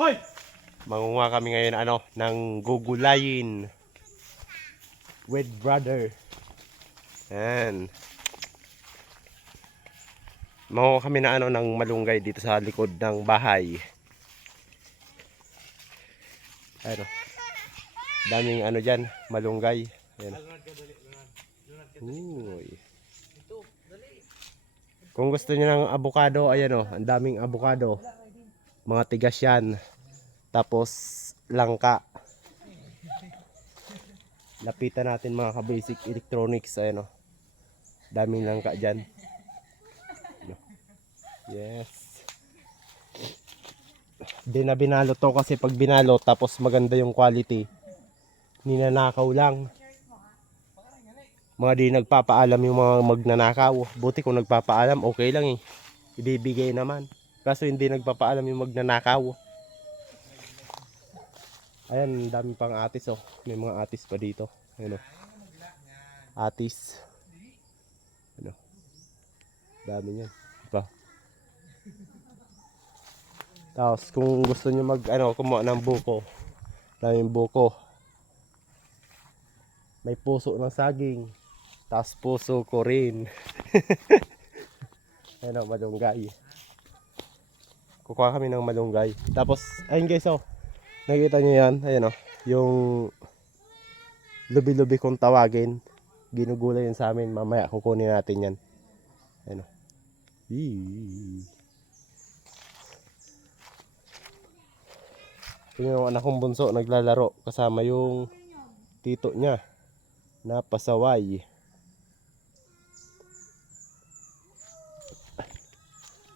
Hoy! Mangunga kami ngayon ano, ng gugulayin. With brother. Yan. Mangunga kami na ano ng malunggay dito sa likod ng bahay. Ano. Daming ano dyan, malunggay. Yan. Lunad ka, dali. Lunad. Lunad ka. Uy. Kung gusto niyo ng avocado, ayan o, ang daming avocado. Mga tigas yan. Tapos, langka. Lapitan natin mga ka-basic electronics, ayan o. Daming langka dyan. Yes. Di na binalo to kasi pag binalo tapos maganda yung quality. Ninanakaw lang. Mga di nagpapaalam yung mga magnanakaw. Buti kung nagpapaalam, okay lang eh. Ibibigay naman. Kaso hindi nagpapaalam yung magnanakaw. Ayan, dami pang atis oh. May mga atis pa dito. Ayan oh. Atis. Ano. Dami niyan. Diba? Tapos kung gusto niyo mag ano, kumuha ng buko. Daming buko. May puso ng saging. Tapos puso ko rin. Ayan o, malunggay. Kukuha kami ng malunggay. Tapos, ayun guys oh. Nakita nyo yan? Ayan o. Yung lubi-lubi kong tawagin. Ginugulay yun sa amin. Mamaya kukunin natin yan. Ayan o. Tingnan yung anak kong bunso naglalaro kasama yung tito niya na pasaway.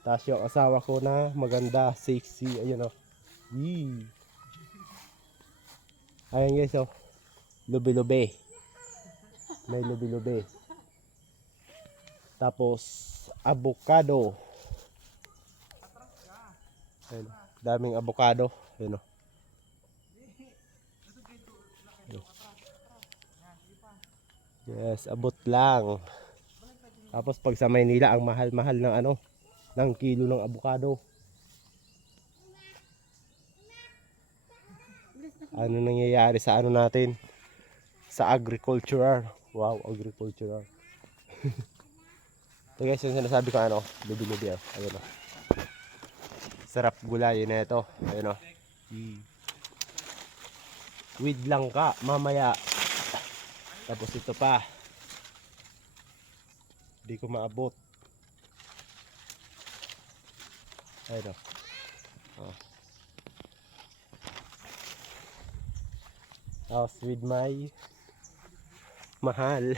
Tapos yung asawa ko na maganda, sexy, ayun o. Yee. Ayun guys oh. Lubi-lubi. May lubi-lubi. Tapos avocado. Ayun, oh. daming avocado. Ayun oh. Yes, abot lang. Tapos pag sa Maynila, ang mahal-mahal ng ano, ng kilo ng avocado. Ano nangyayari sa ano natin? Sa agricultural. Wow, agricultural. Ito guys, yung sinasabi ko ano, lubi-lubi oh. Ayun oh. Sarap gulayin na ito. Ayun oh. With lang ka, mamaya. Tapos ito pa. Hindi ko maabot. Ayun o. Oh. Tapos with my mahal.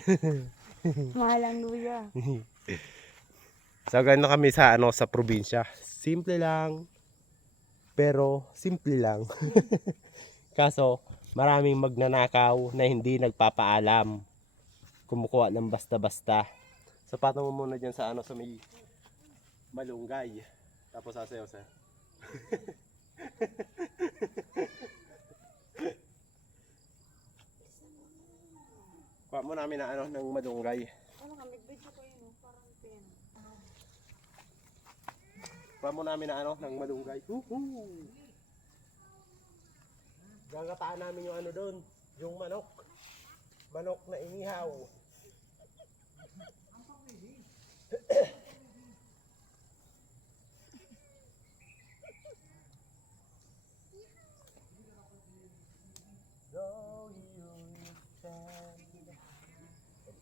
Mahal ang luya. so ganito kami sa ano sa probinsya. Simple lang. Pero simple lang. Kaso maraming magnanakaw na hindi nagpapaalam. Kumukuha ng basta-basta. Sapato mo muna dyan sa ano sa may malunggay. Tapos sasayaw sa. Kuha mo namin na ano ng malunggay. Ano ka, mag-video ko yun, oh, parang pen. Kuha mo namin na ano ng malunggay. Woohoo! Gagataan namin yung ano doon, yung manok. Manok na inihaw. Though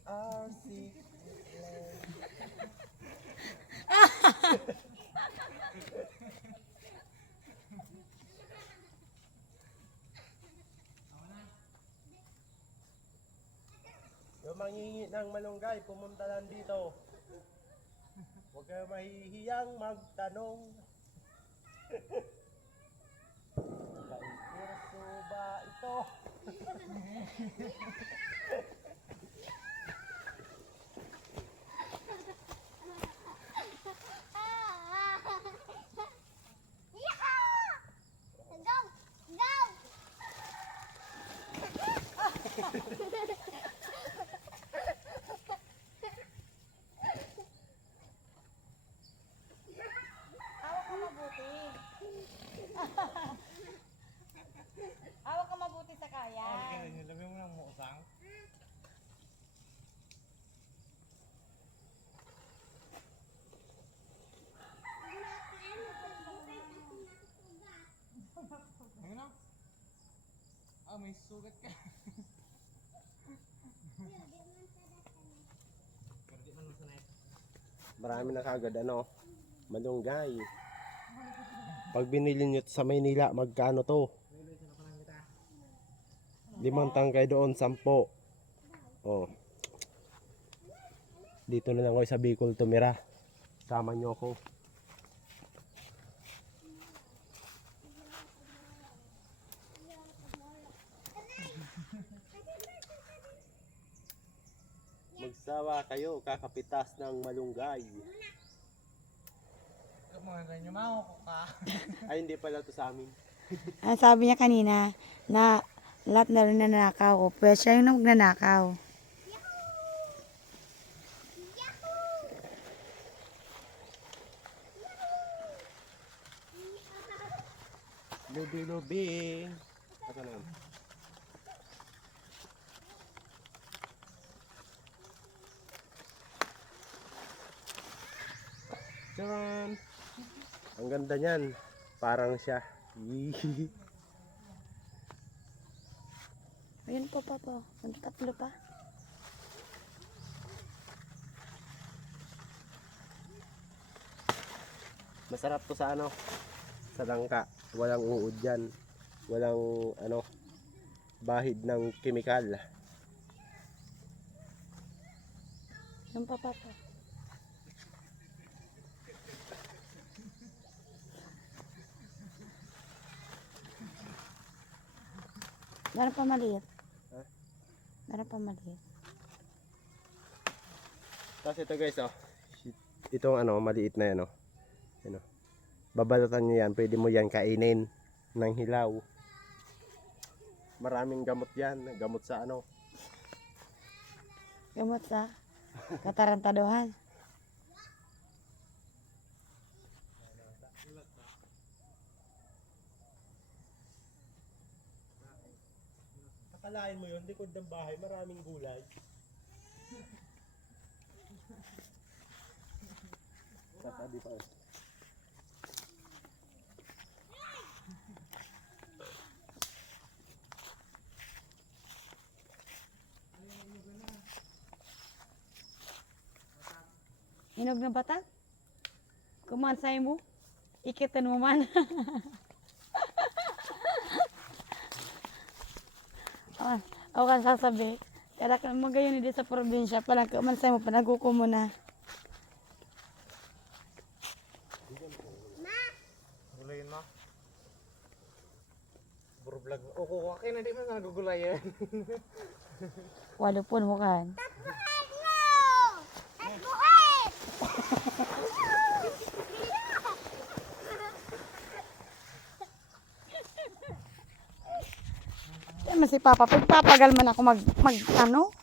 our secret land. Yung mangingi ng malunggay, pumunta lang dito. Huwag kayo mahihiyang magtanong. Kaipirso ba ito? Hawak ko mabuti. Awak ka mabuti sa kaya. Kaya niyo, labi mo ng musang. Ayun na. Ah, may sugat ka. Pero di man masanay. Marami na kagad ano, malunggay. Pag binili nyo sa Maynila, magkano to? Limang tangkay doon, sampo. Oh. Dito na lang ako sa Bicol tumira. Sama nyo ako. Kayo, kakapitas ng malunggay. Mga ganyan, mao ko ka. Ay, hindi pala to sa amin. Ang sabi niya kanina, na lahat na rin nanakaw ko. Pwede siya yung nagnanakaw. Lubi-lubi. Ito na. Ang ganda niyan. Parang siya. Ayun po pa po. Ang tatlo pa. Masarap to sa ano? Sa langka. Walang uod yan. Walang ano bahid ng kemikal. Ayun pa Meron pa maliit. Ha? Meron pa maliit. Tapos ito guys, oh. Itong ano, maliit na yan, oh. Ano. Babalatan nyo yan. Pwede mo yan kainin ng hilaw. Maraming gamot yan. Gamot sa ano. Gamot sa katarantaduhan. Akalain mo yun, likod ng bahay, maraming gulay. Sasabi pa eh. Hinog na bata? Kumansay mo? Ikitan mo man. ah, ako kan sasabi. Kaya ka magayon hindi sa probinsya. Palang kumansay mo, panaguko mo na. Gulayin mo. Buro vlog mo. O, kukuha kayo na di man nagugulayan. Walo po mo kan. Yan si Papa. Pagpapagal man ako mag, mag ano?